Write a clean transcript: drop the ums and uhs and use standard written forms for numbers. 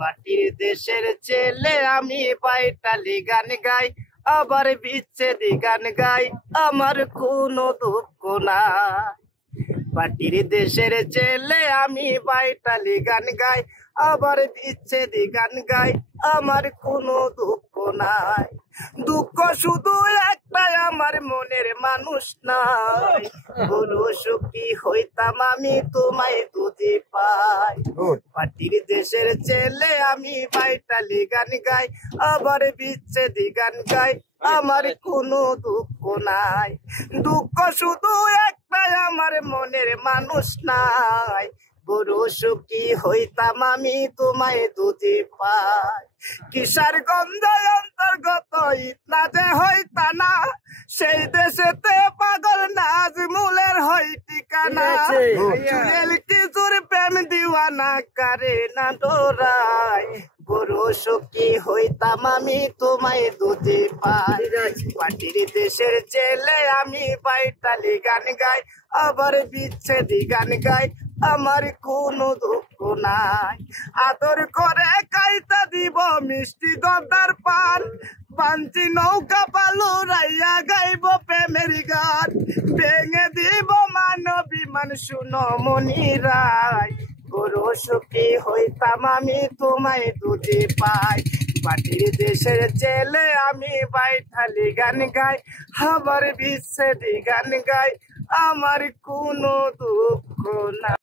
মাটির দেশের ছেলে আমি পাইটালি গান গাই, আবার বিচ্ছেদি গান গাই, আমার কোনো দুঃখ নাই। মাটির দেশের ছেলে আমি পাইটালি গান গাই, আবার বিচ্ছেদি গান গাই, আমার কোনো দুঃখ নাই। দুঃখ শুধু একটাই, আমার মনের মানুষ নাই। বলো সুখী হইতাম আমি তোমায় যদি পাই। মাটির দেশের ছেলে আমি পাইটালি গান গাই, আবার বিচ্ছেদি গান গাই, আমার কোনো দুঃখ নাই। দুঃখ শুধু একটাই, আমার মনের মানুষ নাই। বড় সুখী হইতাম আমি তোমায় যদি পাই। কিসার গন্ধ অন্তর্গত ইতনা যে হইতা না, সেই দেশেতে পাগল নাজমুলের হয় ঠিকানা। জুয়েল কিশোর প্রেম দিওয়ানা করে না ডোরাই, বড় সুখী হইতাম আমি তোমায় যদি পাই। মাটির দেশের ছেলে আমি পাইটালি গান গাই, আবার বিচ্ছেদি গান গাই, আমার কোনো দুঃখ নাই। আদর করে কাইতা দিব মিষ্টি গদার পান, পাঞ্চি নৌকা পালু রাইয়া গাইব প্রেমের গান। ভেঙে দিব মানবী মান শুনো মনি রায়, বড় সুখী হইতাম আমি তোমায় যদি পাই। মাটির দেশের ছেলে আমি পাইটালি গান গাই, আবার বিচ্ছেদি গান গাই, আমার কোনো দুঃখ নাই।